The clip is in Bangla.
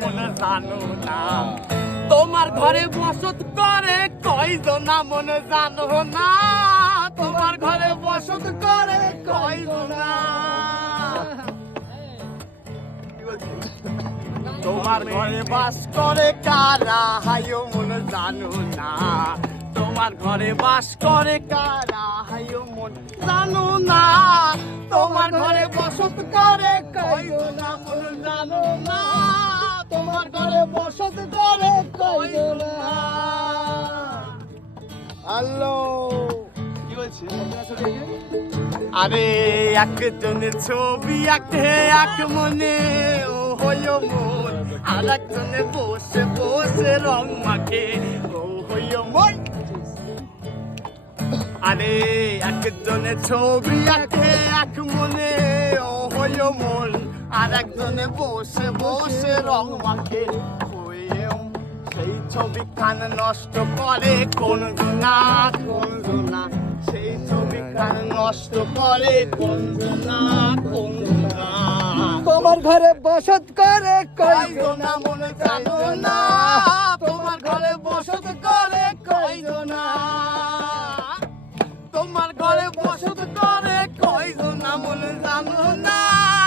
মনে জানো না তোমার ঘরে বসত করে কয়জনা মনে জানো না তোমার ঘরে বসত করে কয়জনা তোমার ঘরে বাস করে কারা হাইও মনে জানো না তোমার ঘরে বাস করে কারা হাইও মনে জানো না তোমার ঘরে বসত করে কয়জনা মনে জানো না তোমার ঘরে বসত করে কয়জনা হ্যালো কি বলছি আরে একজনের ছবি আঁকে এক মনে ও হইও মন আর একজনে বসে বসে রং মাখে ও হইও মন আরে একজনের ছবি আঁকে এক মনে ও হইও মন আর একজনে বসে বসে রং মাখে হইও সেই ছবি খান নষ্ট করে কোন গুণা সেই ছবি খান নষ্ট করে কোন গুণা তোমার ঘরে বসত করে কয়জনা মনে জানো না তোমার ঘরে বসত করে